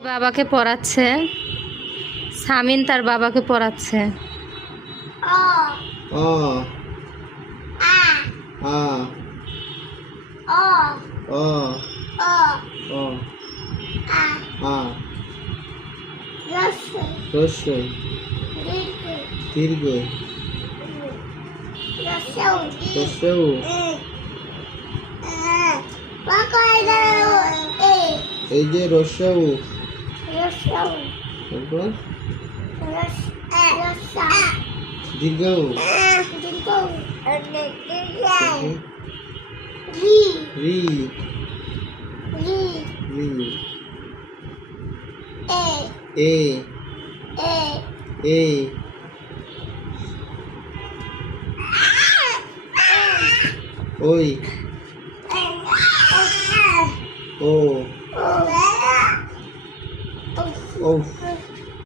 বাবাকে পড়াচ্ছে, সামিন তার বাবাকে পড়াচ্ছে। অ আ অ অ আ রস্যই দীর্ঘ রস্যউ এই যে রস্যউ তারপর দীর্ঘউ রি রি এ এ ওই ও ও